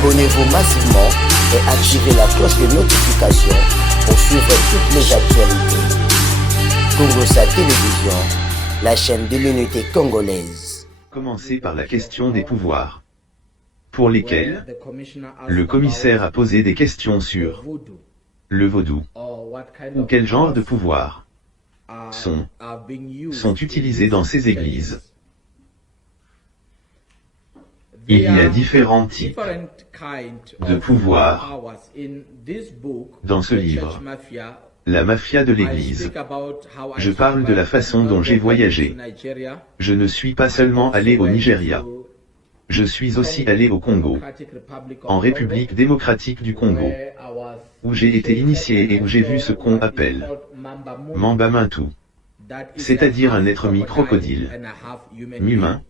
Abonnez-vous massivement et activez la cloche de notification pour suivre toutes les actualités. Congosa Télévision, la chaîne de l'unité congolaise. Commencer par la question des pouvoirs, pour lesquels le commissaire a posé des questions sur le vaudou, ou quel genre de pouvoirs sont utilisés dans ces églises. Il y a différents types de pouvoirs dans ce livre, la mafia de l'église. Je parle de la façon dont j'ai voyagé. Je ne suis pas seulement allé au Nigeria. Je suis aussi allé au Congo, en République démocratique du Congo, où j'ai été initié et où j'ai vu ce qu'on appelle Mamba Mintu, c'est-à-dire un être mi-crocodile, mi-humain,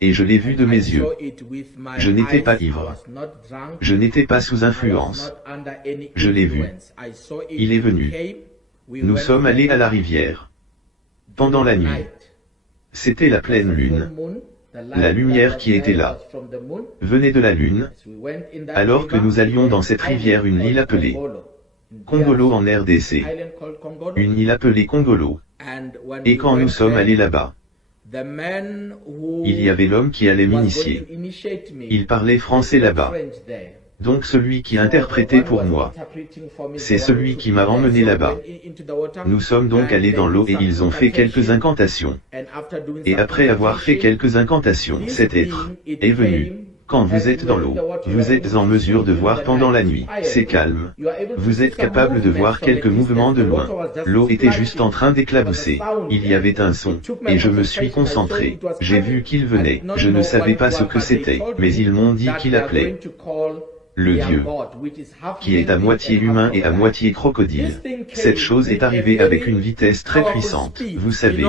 et je l'ai vu de mes yeux. Je n'étais pas ivre. Je n'étais pas sous influence. Je l'ai vu. Il est venu. Nous sommes allés à la rivière. Pendant la nuit. C'était la pleine lune. La lumière qui était là venait de la lune. Alors que nous allions dans cette rivière, une île appelée Congolo en RDC. Une île appelée Congolo. Et quand nous sommes allés là-bas, il y avait l'homme qui allait m'initier. Il parlait français là-bas. Donc celui qui interprétait pour moi, c'est celui qui m'a emmené là-bas. Nous sommes donc allés dans l'eau et ils ont fait quelques incantations. Et après avoir fait quelques incantations, cet être est venu. Quand vous êtes dans l'eau, vous êtes en mesure de voir pendant la nuit. C'est calme. Vous êtes capable de voir quelques mouvements de loin. L'eau était juste en train d'éclabousser. Il y avait un son. Et je me suis concentré. J'ai vu qu'il venait. Je ne savais pas ce que c'était. Mais ils m'ont dit qu'il appelait le Dieu, qui est à moitié humain et à moitié crocodile. Cette chose est arrivée avec une vitesse très puissante. Vous savez,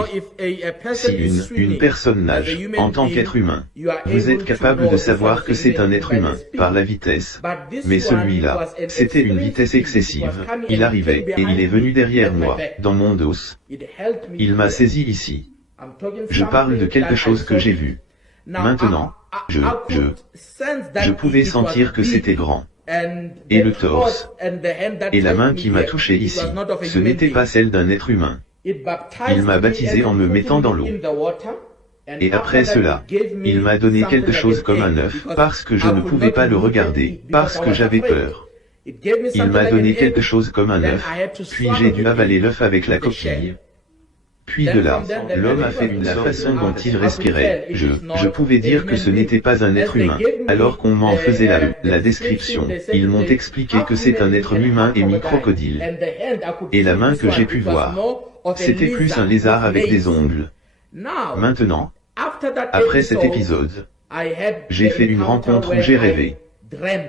si une personne nage en tant qu'être humain, vous êtes capable de savoir que c'est un être humain, par la vitesse. Mais celui-là, c'était une vitesse excessive. Il arrivait, et il est venu derrière moi, dans mon dos. Il m'a saisi ici. Je parle de quelque chose que j'ai vu. Maintenant, je pouvais sentir que c'était grand. Et le torse, et la main qui m'a touché ici, ce n'était pas celle d'un être humain. Il m'a baptisé en me mettant dans l'eau. Et après cela, il m'a donné quelque chose comme un œuf, parce que je ne pouvais pas le regarder, parce que j'avais peur. Il m'a donné quelque chose comme un œuf, puis j'ai dû avaler l'œuf avec la coquille. Puis de là, l'homme a fait la façon dont il respirait. Je pouvais dire que ce n'était pas un être humain. Alors qu'on m'en faisait la description, ils m'ont expliqué que c'est un être humain et mi-crocodile. Et la main que j'ai pu voir, c'était plus un lézard avec des ongles. Maintenant, après cet épisode, j'ai fait une rencontre où j'ai rêvé.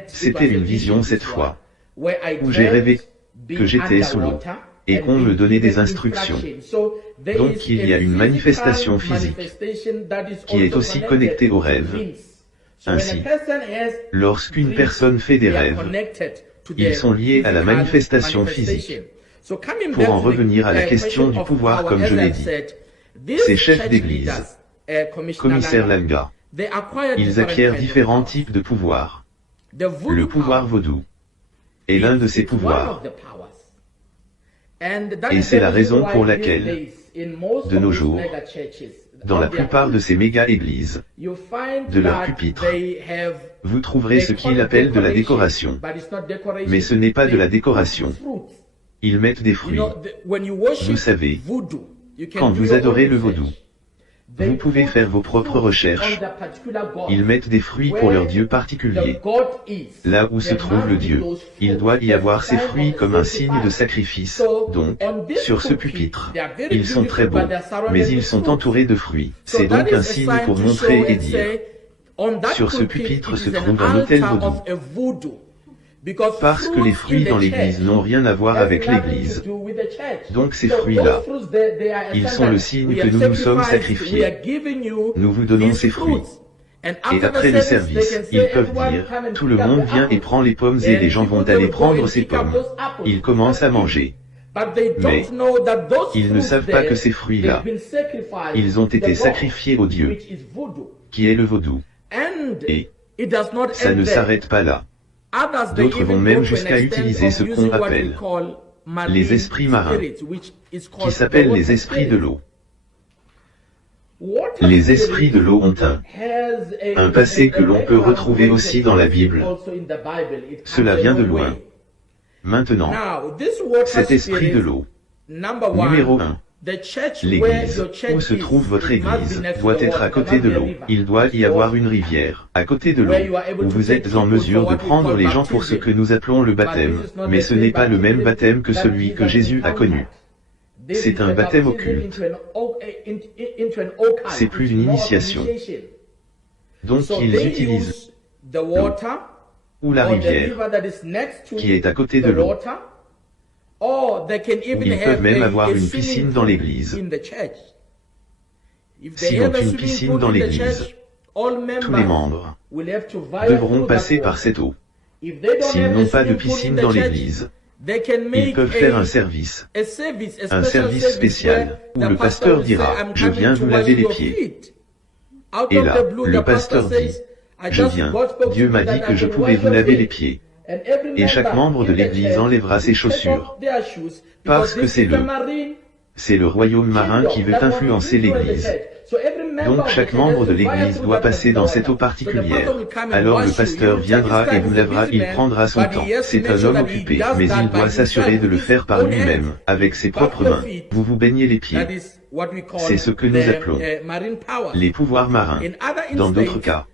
C'était une vision cette fois, où j'ai rêvé que j'étais sous l'eau et qu'on me donnait des instructions. Donc il y a une manifestation physique qui est aussi connectée aux rêves. Ainsi, lorsqu'une personne fait des rêves, ils sont liés à la manifestation physique. Pour en revenir à la question du pouvoir, comme je l'ai dit, ces chefs d'église, commissaire Langa, ils acquièrent différents types de pouvoirs. Le pouvoir vaudou est l'un de ces pouvoirs. Et c'est la raison pour laquelle, de nos jours, dans la plupart de ces méga-églises, de leurs pupitres, vous trouverez ce qu'ils appellent de la décoration. Mais ce n'est pas de la décoration. Ils mettent des fruits. Vous savez, quand vous adorez le vaudou, vous pouvez faire vos propres recherches. Ils mettent des fruits pour leur dieu particulier. Là où se trouve le dieu, il doit y avoir ces fruits comme un signe de sacrifice. Donc, sur ce pupitre, ils sont très beaux, mais ils sont entourés de fruits. C'est donc un signe pour montrer et dire, sur ce pupitre se trouve un autel vaudou. Parce que les fruits dans l'église n'ont rien à voir avec l'église. Donc ces fruits-là, ils sont le signe que nous nous sommes sacrifiés. Nous vous donnons ces fruits. Et après le service, ils peuvent dire, tout le monde vient et prend les pommes et les gens vont aller prendre ces pommes. Ils commencent à manger. Mais, ils ne savent pas que ces fruits-là, ils ont été sacrifiés au Dieu, qui est le vaudou. Et, Ça ne s'arrête pas là. D'autres vont même jusqu'à utiliser ce qu'on appelle les esprits marins, qui s'appellent les esprits de l'eau. Les esprits de l'eau ont un passé que l'on peut retrouver aussi dans la Bible. Cela vient de loin. Maintenant, cet esprit de l'eau, numéro 1, l'église, où se trouve votre église, doit être à côté de l'eau. Il doit y avoir une rivière, à côté de l'eau, où vous êtes en mesure de prendre les gens pour ce que nous appelons le baptême, mais ce n'est pas le même baptême que celui que Jésus a connu. C'est un baptême occulte. C'est plus une initiation. Donc ils utilisent l'eau, ou la rivière, qui est à côté de l'eau. Ils peuvent même avoir une piscine dans l'église. S'ils ont une piscine dans l'église, tous les membres devront passer par cette eau. S'ils n'ont pas de piscine dans l'église, ils peuvent faire un service spécial, où le pasteur dira « Je viens vous laver les pieds ». Et là, le pasteur dit « Je viens, Dieu m'a dit que je pourrais vous laver les pieds ». Et chaque membre de l'église enlèvera ses chaussures, parce que c'est le royaume marin qui veut influencer l'église. Donc chaque membre de l'église doit passer dans cette eau particulière. Alors le pasteur viendra et vous lavera, il prendra son temps. C'est un homme occupé, mais il doit s'assurer de le faire par lui-même, avec ses propres mains. Vous vous baignez les pieds. C'est ce que nous appelons les pouvoirs marins. Dans d'autres cas,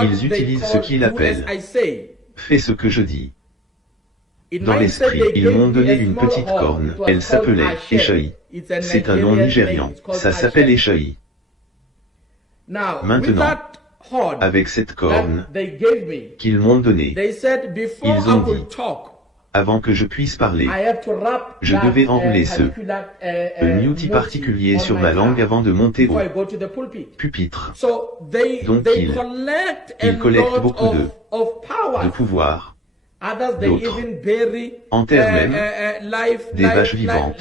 ils utilisent ce qu'ils appellent « fais ce que je dis ». Dans l'esprit, ils m'ont donné une petite corne, elle s'appelait Eshaï. C'est un nom nigérian, ça s'appelle Eshaï. Maintenant, avec cette corne qu'ils m'ont donnée, ils ont dit, avant que je puisse parler, je devais enrouler un outil particulier sur ma langue avant de monter au pupitre. Donc ils collectent beaucoup de pouvoir. D'autres enterrent même des vaches vivantes,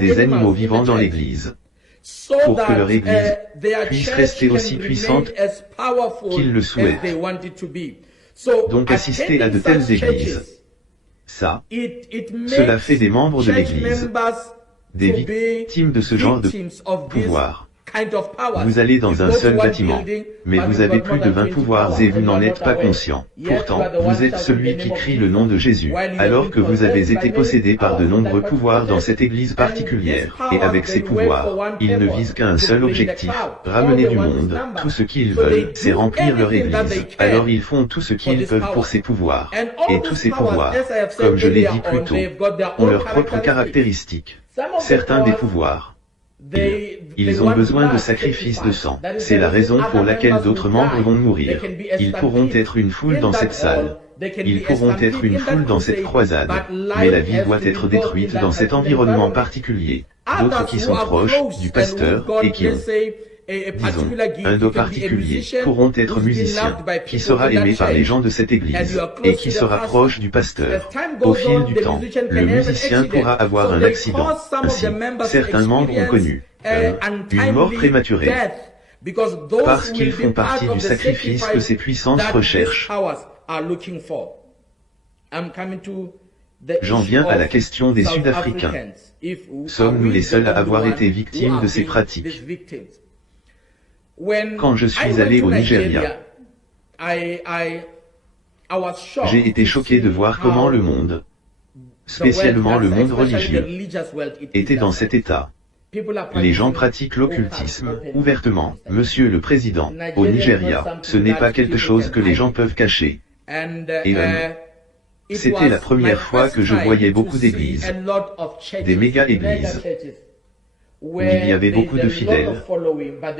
des animaux vivants dans l'église, pour que leur église puisse rester aussi puissante qu'ils le souhaitent. Donc assister à de telles églises, cela fait des membres de l'église des victimes de ce genre de pouvoir. Vous allez dans un seul bâtiment, mais vous avez plus de 20 pouvoirs et vous n'en êtes pas conscient. Pourtant, vous êtes celui qui crie le nom de Jésus, alors que vous avez été possédé par de nombreux pouvoirs dans cette église particulière. Et avec ces pouvoirs, ils ne visent qu'un seul objectif, ramener du monde. Tout ce qu'ils veulent, c'est remplir leur église. Alors ils font tout ce qu'ils peuvent pour ces pouvoirs. Et tous ces pouvoirs, comme je l'ai dit plus tôt, ont leurs propres caractéristiques. Certains des pouvoirs, ils ont besoin de sacrifices de sang. C'est la raison pour laquelle d'autres membres vont mourir. Ils pourront être une foule dans cette salle. Ils pourront être une foule dans cette croisade. Mais la vie doit être détruite dans cet environnement particulier. D'autres qui sont proches du pasteur et qui ont, disons, un don particulier, pourront être musiciens, qui sera aimé par les gens de cette église, et qui sera proche du pasteur. Au fil du temps, le musicien pourra avoir un accident. Ainsi, certains membres ont connu une mort prématurée, parce qu'ils font partie du sacrifice que ces puissances recherchent. J'en viens à la question des Sud-Africains. Sommes-nous les seuls à avoir été victimes de ces pratiques? Quand je suis allé au Nigeria, j'ai été choqué de voir comment le monde, spécialement le monde religieux, était dans cet état. Les gens pratiquent l'occultisme, ouvertement. Monsieur le Président, au Nigeria, ce n'est pas quelque chose que les gens peuvent cacher. Et c'était la première fois que je voyais beaucoup d'églises, des méga-églises, où il y avait beaucoup de fidèles,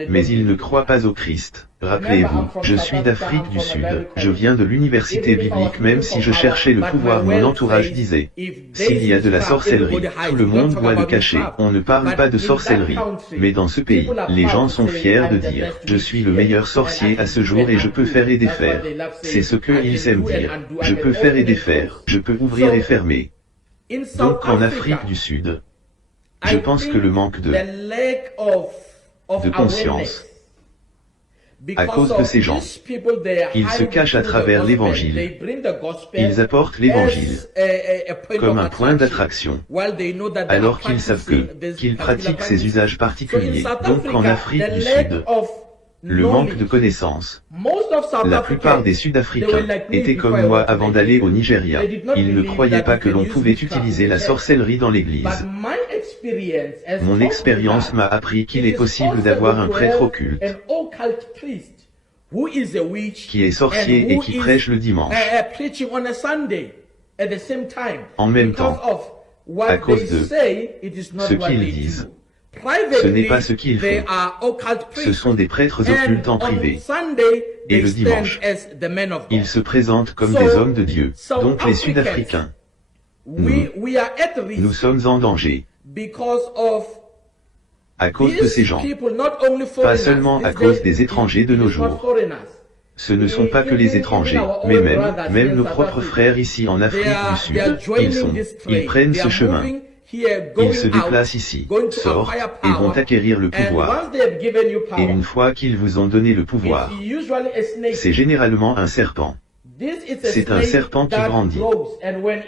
mais ils ne croient pas au Christ. Rappelez-vous, je suis d'Afrique du Sud, je viens de l'université biblique. Même si je cherchais le pouvoir, mon entourage disait, s'il y a de la sorcellerie, tout le monde doit le cacher. On ne parle pas de sorcellerie. Mais dans ce pays, les gens sont fiers de dire, je suis le meilleur sorcier à ce jour et je peux faire et défaire. C'est ce qu'ils aiment dire. Je peux faire et défaire, je peux ouvrir et fermer. Donc en Afrique du Sud, je pense que le manque de conscience, À cause de ces gens, ils se cachent à travers l'évangile. Ils apportent l'évangile comme un point d'attraction, alors qu'ils savent qu'ils pratiquent ces usages particuliers. Donc en Afrique du Sud, le manque de connaissances. La plupart des Sud-Africains étaient comme moi avant d'aller au Nigeria. Ils ne croyaient pas que l'on pouvait utiliser la sorcellerie dans l'église. Mon expérience m'a appris qu'il est possible d'avoir un prêtre occulte qui est sorcier et qui prêche le dimanche en même temps, à cause de ce qu'ils disent. Ce n'est pas ce qu'ils font. Ce sont des prêtres occultes en privé. Et le dimanche, ils se présentent comme des hommes de Dieu. Donc les Sud-Africains, nous sommes en danger à cause de ces gens, pas seulement à cause des étrangers de nos jours. Ce ne sont pas que les étrangers, mais même nos propres frères ici en Afrique du Sud. Ils prennent ce chemin. Ils se déplacent ici, sortent, et vont acquérir le pouvoir. Et une fois qu'ils vous ont donné le pouvoir, c'est généralement un serpent. C'est un serpent qui grandit.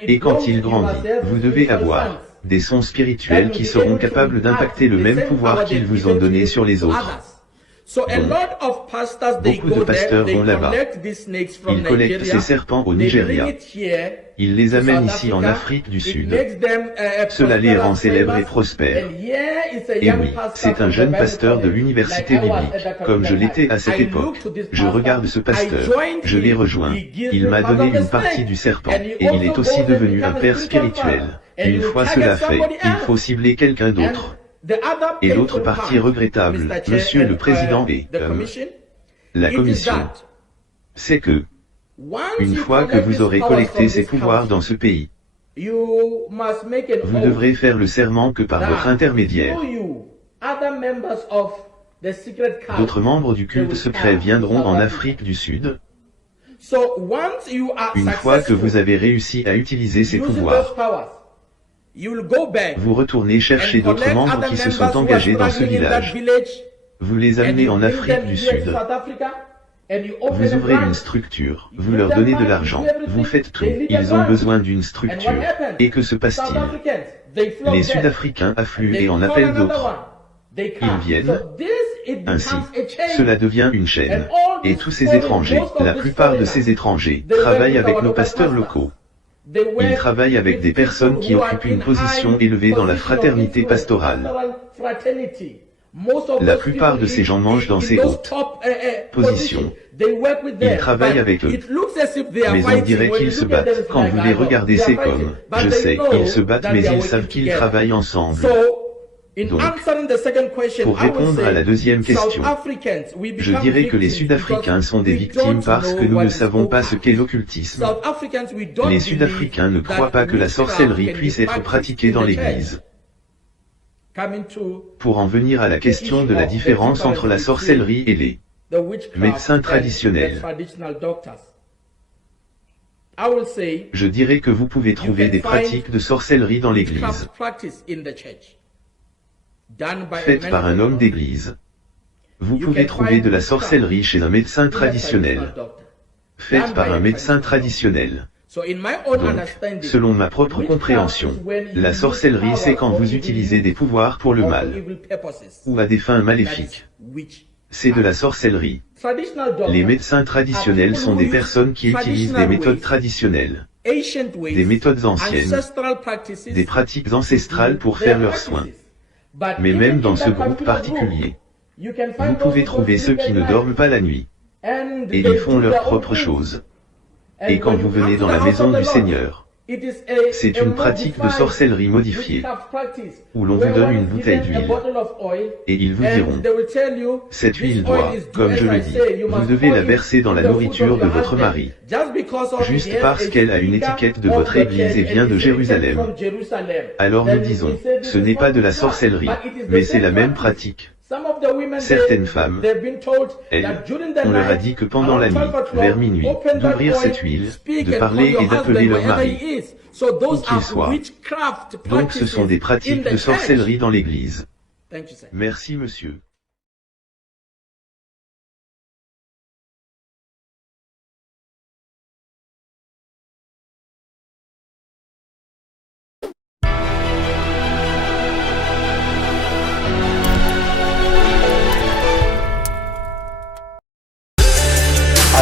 Et quand il grandit, vous devez avoir des sons spirituels qui seront capables d'impacter le même pouvoir qu'ils vous ont donné sur les autres. Donc, beaucoup de pasteurs vont là-bas. Ils collectent ces serpents au Nigeria. Ils les amènent ici en Afrique du Sud. Cela les rend célèbres et prospères. Et oui, c'est un jeune pasteur de l'université biblique, comme je l'étais à cette époque. Je regarde ce pasteur, je l'ai rejoint. Il m'a donné une partie du serpent, et il est aussi devenu un père spirituel. Une fois cela fait, il faut cibler quelqu'un d'autre. Et l'autre partie regrettable, Monsieur le Président et la Commission, c'est que, une fois que vous aurez collecté ces pouvoirs dans ce pays, vous devrez faire le serment que par votre intermédiaire, d'autres membres du culte secret viendront en Afrique du Sud. Une fois que vous avez réussi à utiliser ces pouvoirs, vous retournez chercher d'autres membres qui se sont engagés dans ce village. Vous les amenez en Afrique du Sud. Vous ouvrez une structure, vous leur donnez de l'argent, vous faites tout. Ils ont besoin d'une structure. Et que se passe-t-il? Les Sud-Africains affluent et en appellent d'autres. Ils viennent. Ainsi, cela devient une chaîne. Et tous ces étrangers, la plupart de ces étrangers, travaillent avec nos pasteurs locaux. Ils travaillent avec des personnes qui occupent une position élevée dans la fraternité pastorale. La plupart de ces gens mangent dans ces hautes positions. Ils travaillent avec eux. Mais on dirait qu'ils se battent. Quand vous les regardez, c'est comme, je sais, ils se battent mais ils savent qu'ils travaillent ensemble. Donc, pour répondre à la deuxième question, je dirais que les Sud-Africains sont des victimes parce que nous ne savons pas ce qu'est l'occultisme. Les Sud-Africains ne croient pas que la sorcellerie puisse être pratiquée dans l'Église. Pour en venir à la question de la différence entre la sorcellerie et les médecins traditionnels, je dirais que vous pouvez trouver des pratiques de sorcellerie dans l'Église, faites par un homme d'église. Vous pouvez trouver de la sorcellerie chez un médecin traditionnel, faite par un médecin traditionnel. Donc, selon ma propre compréhension, la sorcellerie c'est quand vous utilisez des pouvoirs pour le mal, ou à des fins maléfiques. C'est de la sorcellerie. Les médecins traditionnels sont des personnes qui utilisent des méthodes traditionnelles, des méthodes anciennes, des pratiques ancestrales pour faire leurs soins. Mais même dans ce groupe particulier, vous pouvez trouver ceux qui ne dorment pas la nuit, et ils font leurs propres choses. Et quand vous venez dans la maison du Seigneur, c'est une pratique de sorcellerie modifiée, où l'on vous donne une bouteille d'huile, et ils vous diront, cette huile doit, comme je le dis, vous devez la verser dans la nourriture de votre mari, juste parce qu'elle a une étiquette de votre église et vient de Jérusalem. Alors nous disons, ce n'est pas de la sorcellerie, mais c'est la même pratique. Certaines femmes, elles, on leur a dit que pendant la nuit, vers minuit, d'ouvrir cette huile, de parler et d'appeler leur mari, où qu'il soit. Donc ce sont des pratiques de sorcellerie dans l'Église. Merci monsieur.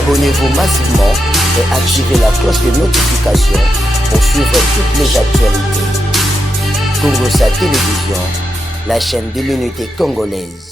Abonnez-vous massivement et activez la cloche de notification pour suivre toutes les actualités. Congosa Télévision, la chaîne de l'unité congolaise.